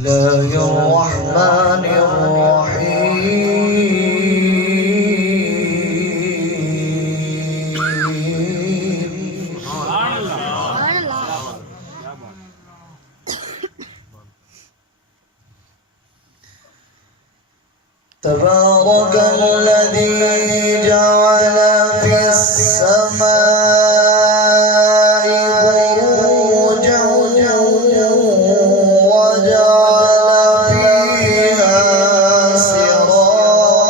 الله الرحمن الرحيم. تبارك الذي جعل في السماء بروجا وجعل فيها سراجا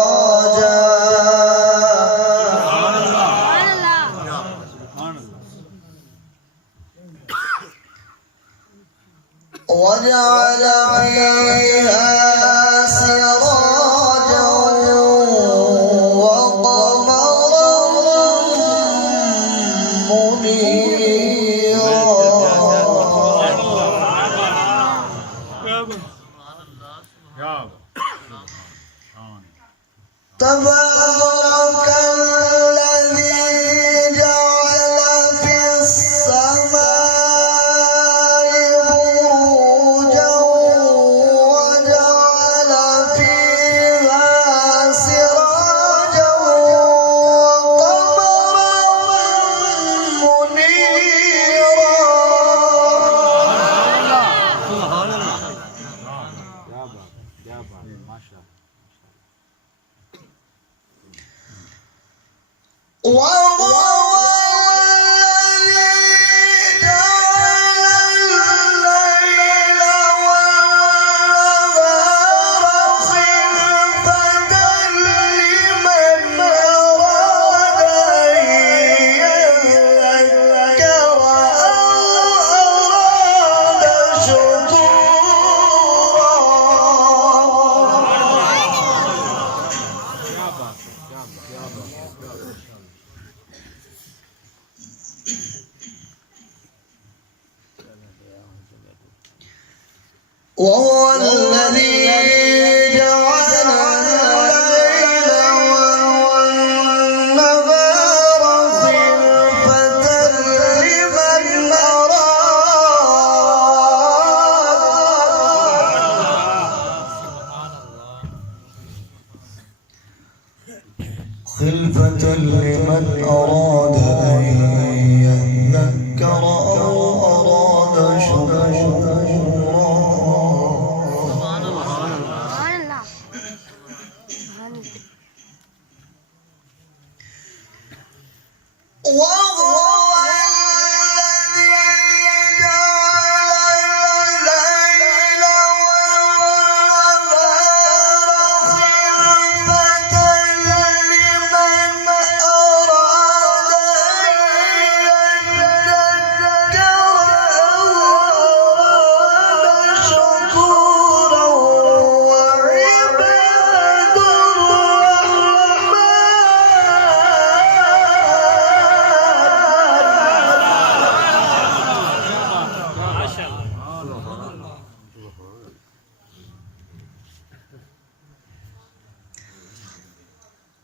تبارك الذي جعل في السماء بروجا وجعل فيها سراجا وقمرا منيرا. وهو الذي جعل الليل والنهار خلفة لمن أراد أن يذكر أو أراد شكورا. وهو الذي جعل الليل والنهار خلفة لمن أراد أن يذكر أو أراد شكورا. وهو الذي جعل الليل والنهار خلفة لمن أراد أن يذكر أو أراد شكورا.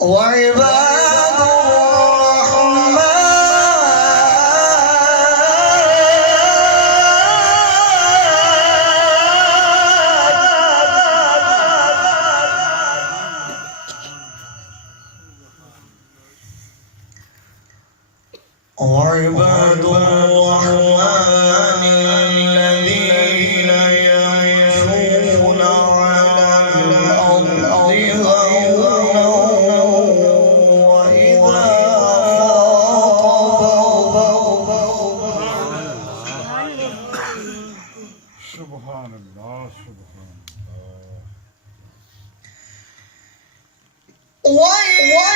وعباد وعباد الرحمن الذين يمشون على الأرض هونا وإذا خاطبهم. سبحان الله سبحان وإذا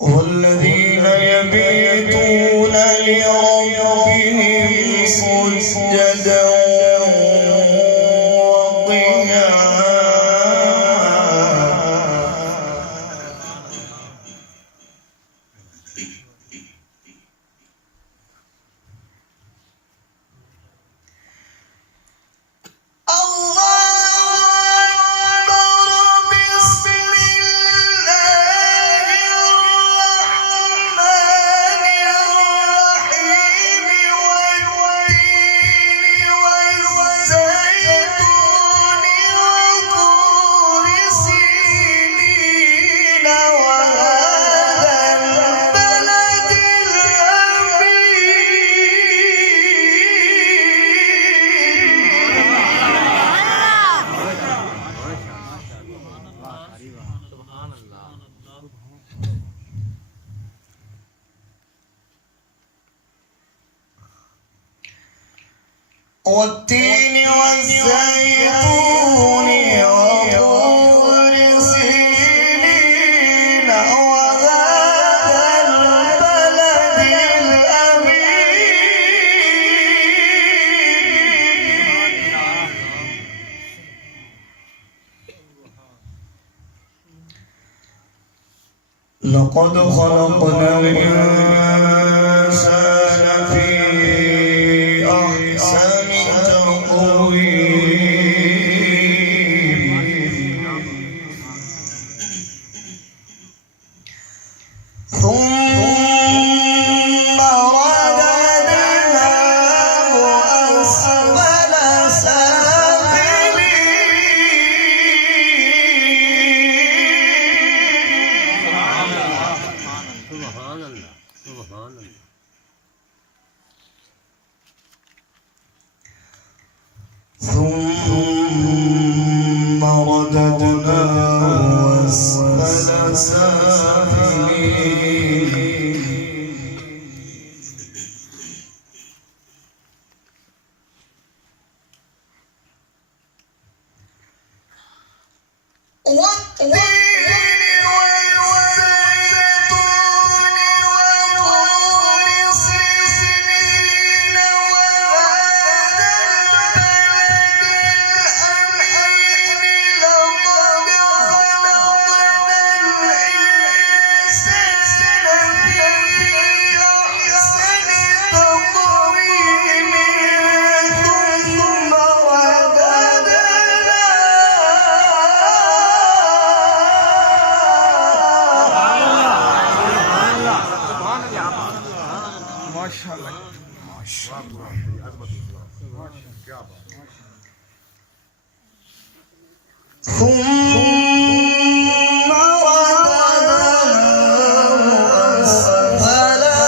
والذين يبيتون لربهم سجدا والتين والزيتون وطور سينين وهذا البلد الأمين لقد خلقنا الإنسان في أحسن ثم رددناه أسفل سافلين ثم رددناه أسفل سافلين ثم رددناه أسفل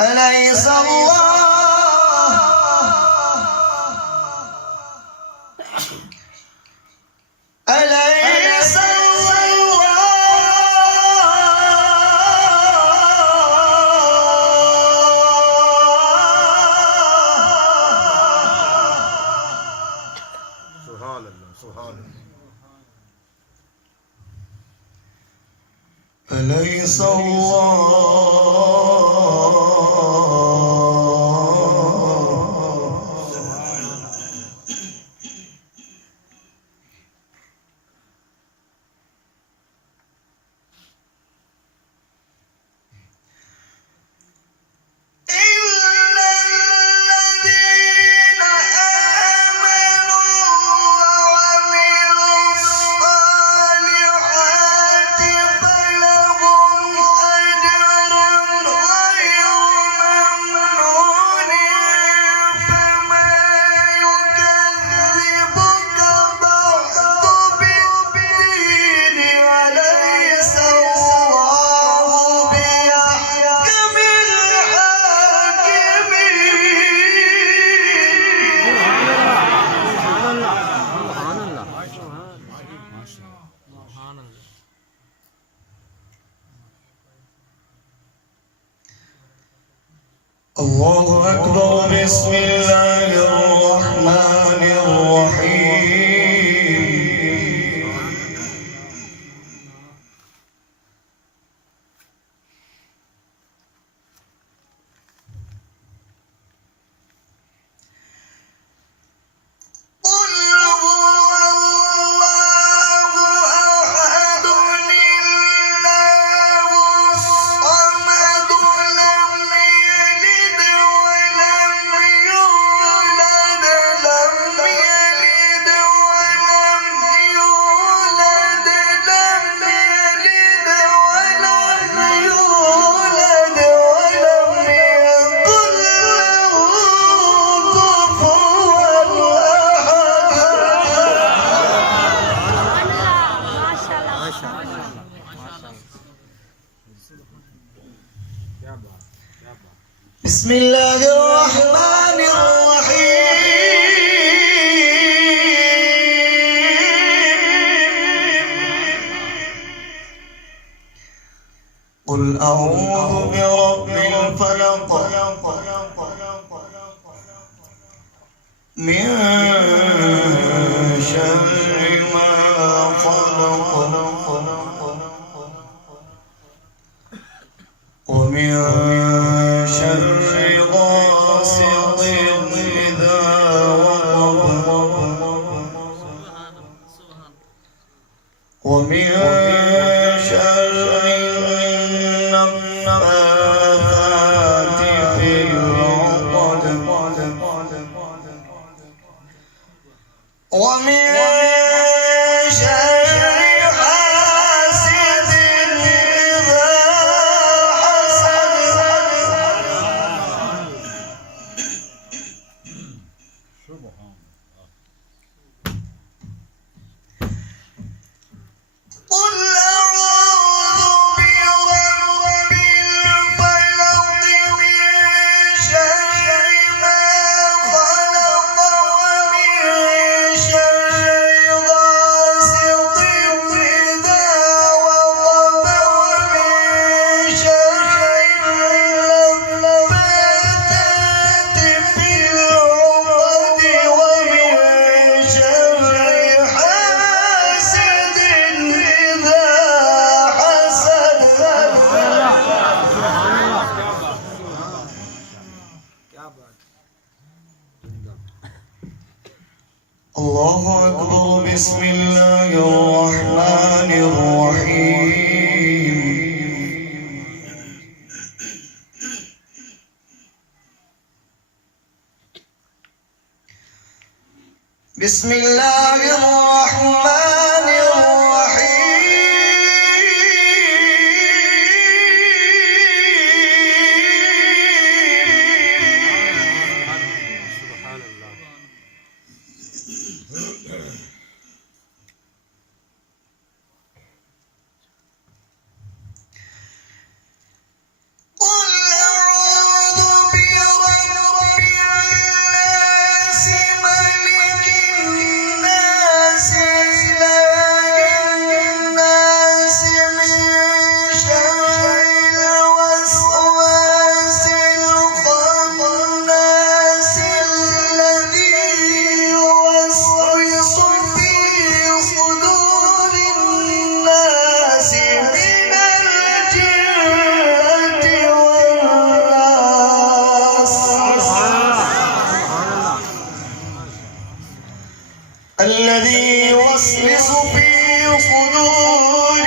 أليس الله أليس سبحان الله سبحان الله أليس الله الله أكبر. بسم الله الرحمن الرحيم. قل هو الله أحد الله الصمد لم يلد ولم يولد لم يلد ولم يولد لم يلد ولم يولد ولم يكن له كفوا بسم الله الرحمن الرحيم. قل أعوذ برب الفلق من شر ما خلق ومن شر غاسق إذا وقب ومن شر النفاثات في العقد ومن شر حاسد إذا حسد. سبحان الله. قل أعوذ برب الفلق من شر ما خلق ومن شر غاسق إذا وقب ومن شر النفاثات في العقد ومن شر حاسد إذا حسد. الله أكبر. بسم الله الرحمن الرحيم. بسم الله الرحمن قل أعوذ برب الناس ملك الناس إله الناس من شر الوسواس الخناس الذي يوسوس في صدور الناس من الجنة والناس. الذي يوسوس في صدور